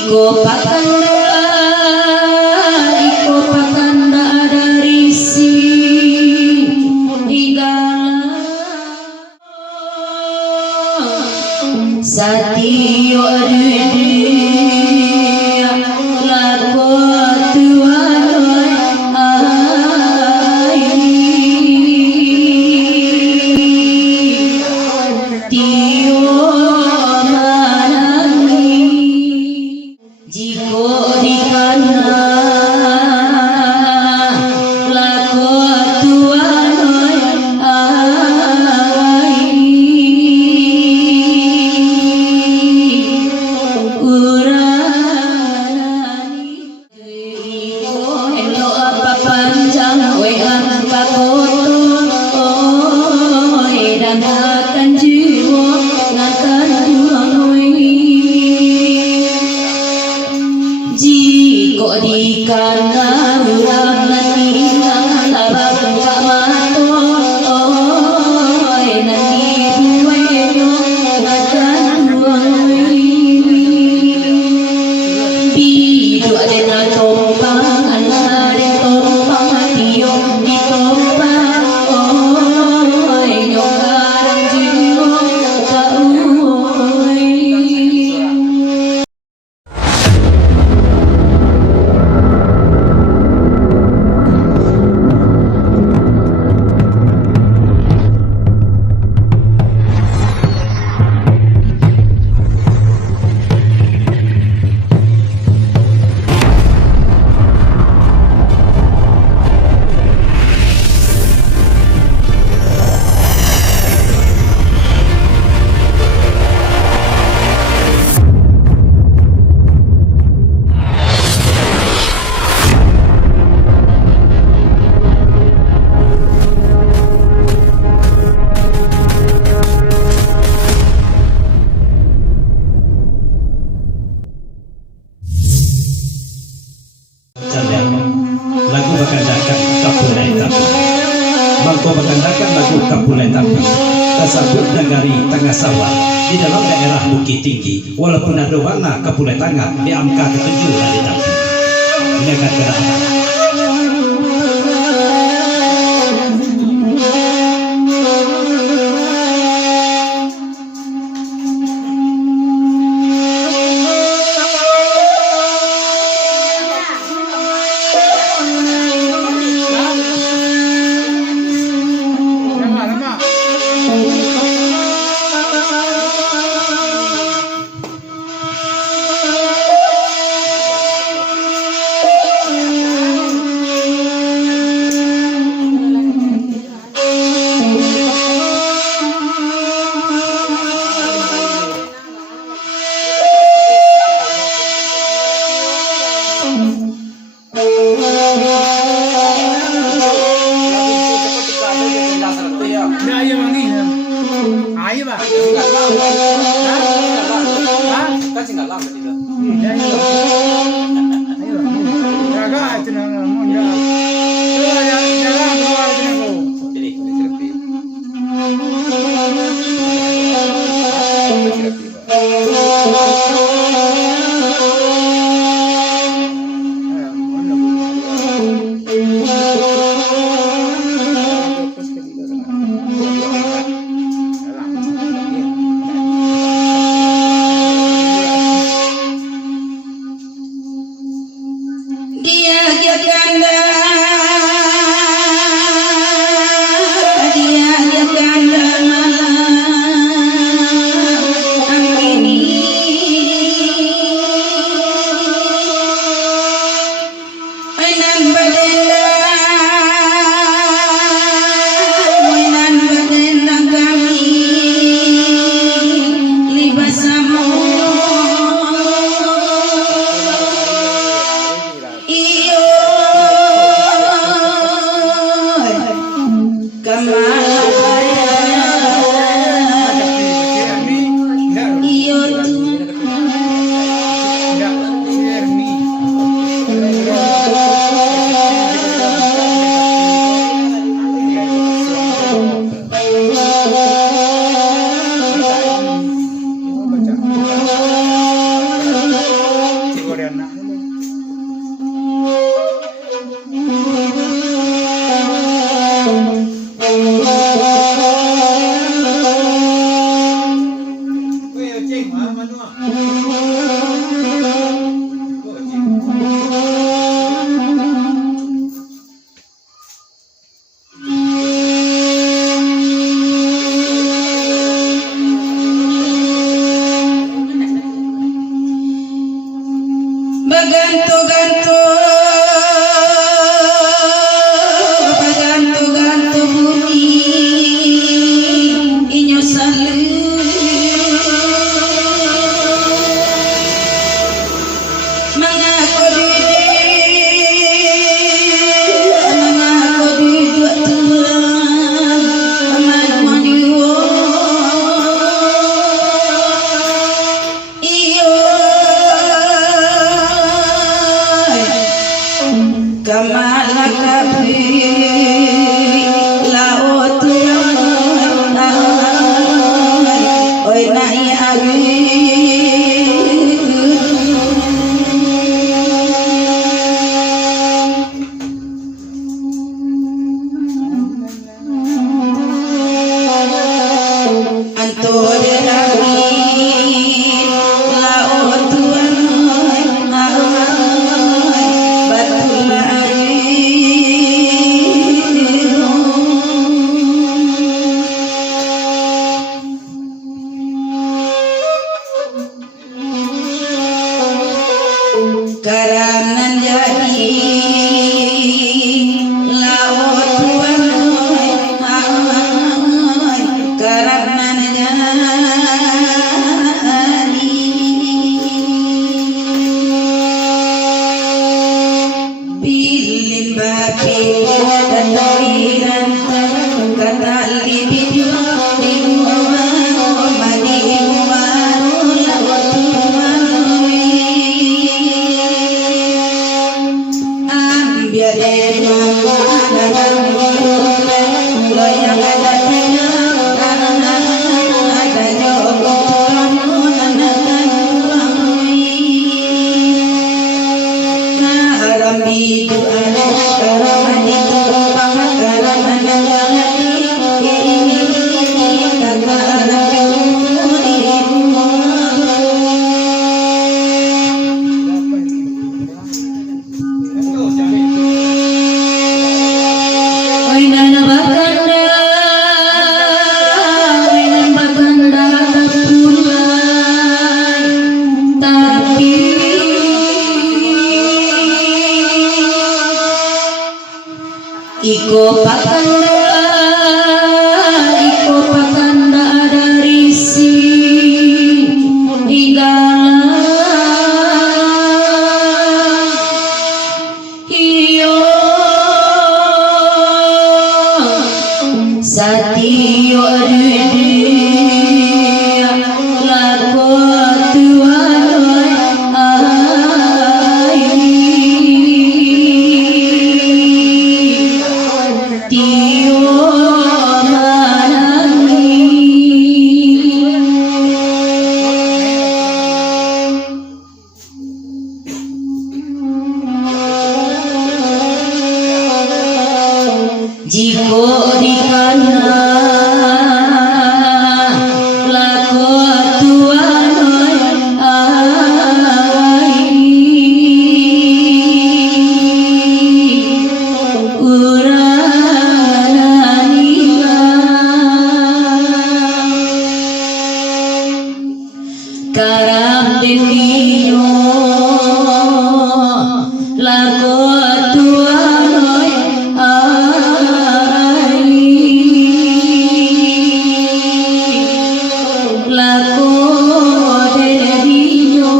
Iko patanda dari si Satio dunia laku tuanoi ai tio manangi jiko dikana laku tuanoi karena urang nanti larang kamato nanti bueyo akan buang bidu ada tompang ada tompang tio di tompang nyokarang jiwa lagu berkandakan kapulai tapi Mangko berkandakan lagu kapulai tapi tersebut negari tengah sawah di dalam daerah Bukit Tinggi walaupun ada warna kapulai tengah di angka ke-7 dari tapi ingat kenapa paganto bumi inyo salu mangako duduk Tuhan amat mandiwo iyo kamalakapi laot Tuhan oi nai agi antore lagi laot Tuhan batul lagi karanan jadi laut Tuhan karanan jadi bilin bapi katawiran katali bidu di rumah madi umaru laut Tuhan Iko pakanda dari si igala iyo satio adudia lako Tuhan Tio manangi jiko dikana lako Tuhan karang bendio lago Tuhan lago dendio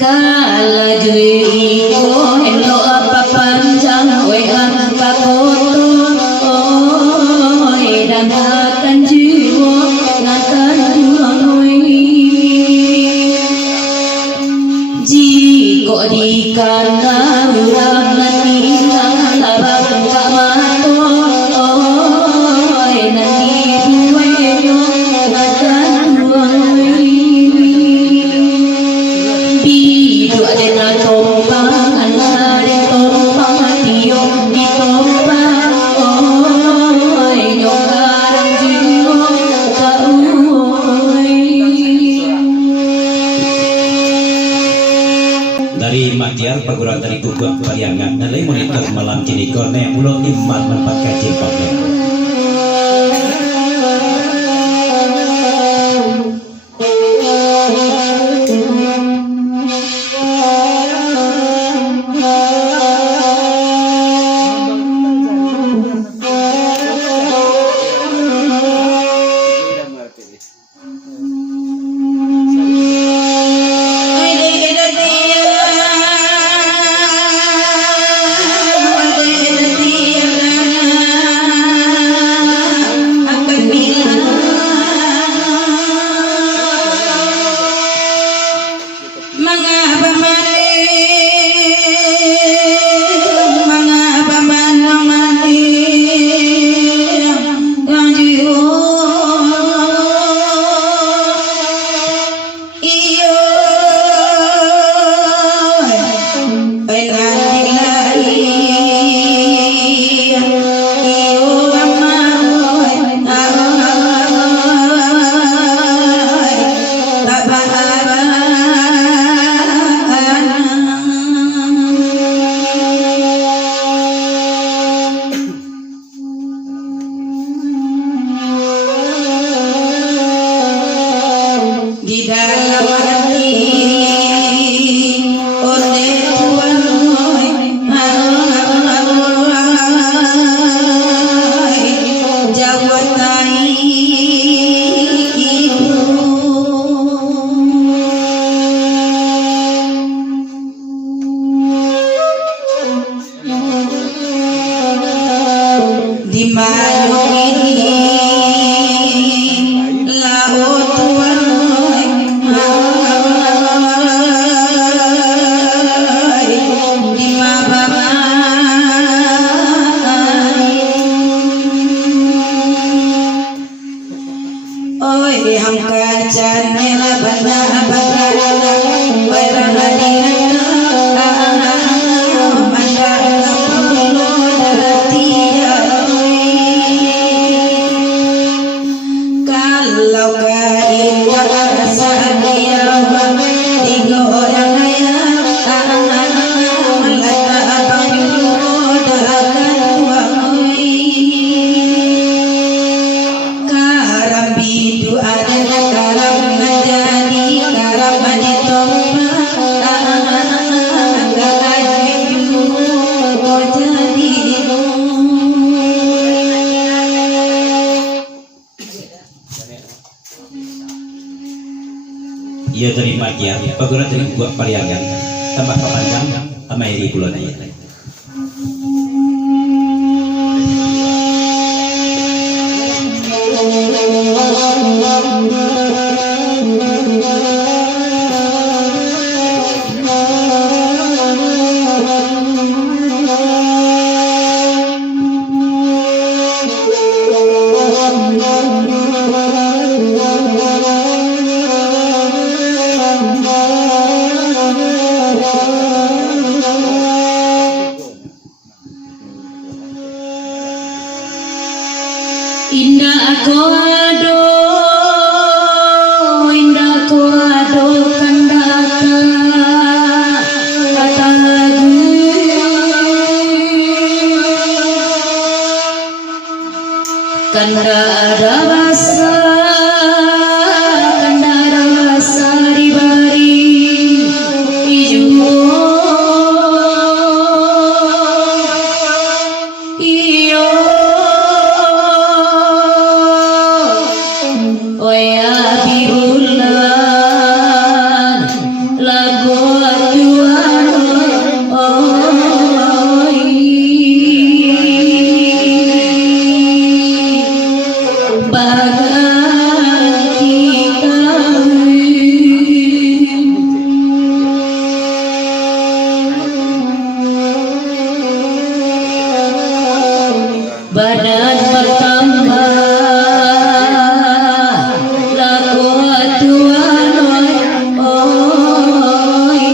kala juiko elo apa panjang wean pakoto dangatan jiwa ngatan duanoi jiko dikana urang nanti larang kamato nanti duenyo ngatan duanoi bidu adena tompang ada tompang tio di tompang dari Matiar Paguran dari Guguk Pariangan nalai monitor malam kini korne ulo iman menpat kaji pakai di dalam hati oleh Tuhan jawatai di mana ini laut Tuhan di mana oi hamka janela bana bana wairani kalau keindah rasa dia tiga orang ayah malaikat abang doakan wahai karam bidu ada karam ngajari karam adi tomba ia terima kia pagura terima buat pariagan tambah panjang amai bulan ayat indah aku ado kandaka kata lagu kanda ada rasa ribari ijo iyo oya birulan lagu aduan oi bagai kita badan bertambah lagu aduan oi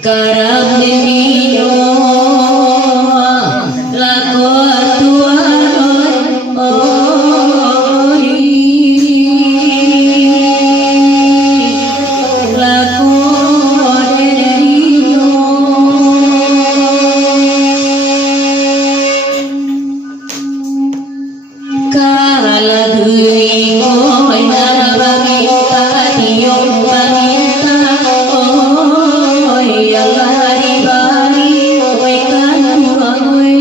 karam nino lagu aduan oi lagu nino kalagui oi nabagi tadiong paminta oi alari bari oi kanuai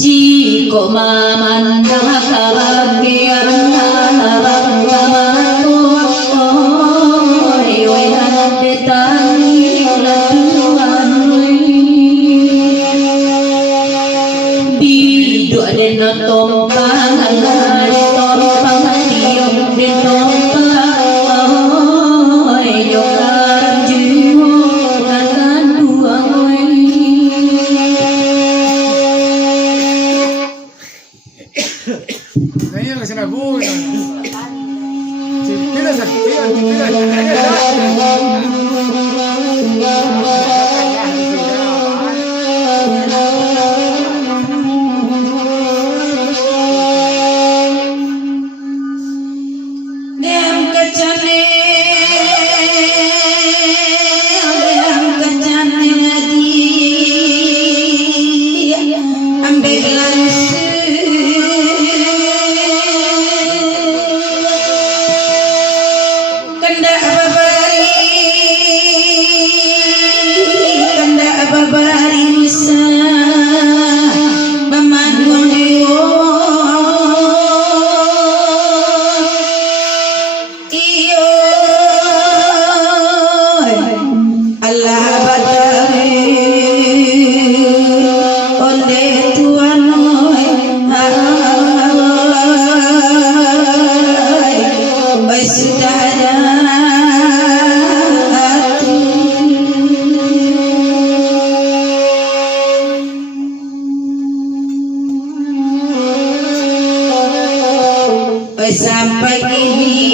jiko mamandang kabagian abang kamatu oi oi hadetani latuan bidu adena tompang alari tompang tiong di tompang oi yokaram jiwo akan dua oi Kayaknya nggak sana bu. Cipila sakit, cipila de kini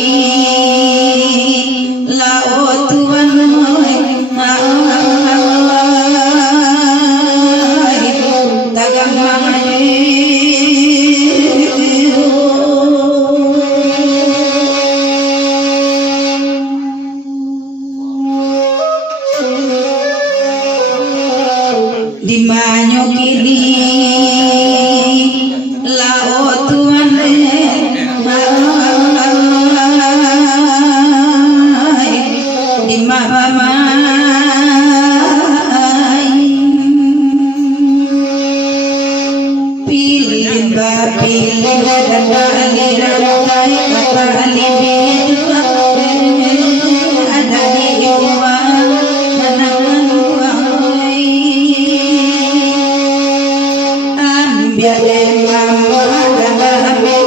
lao tuan tagamang di manyo kini lao tuan di pilih pilih dada alirai kata alibi ada di jiwa menangan ambil mama ada ambil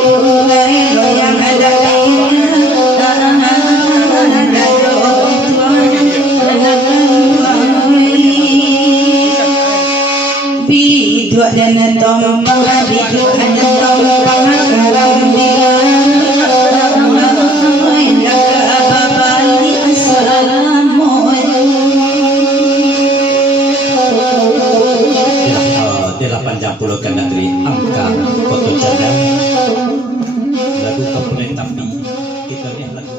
lo yang ada bidu dan tombang bidu dan tombang karam dia delapan puluh ke negeri angka foto cadang lagu Kampung Tapi kita lihat lagu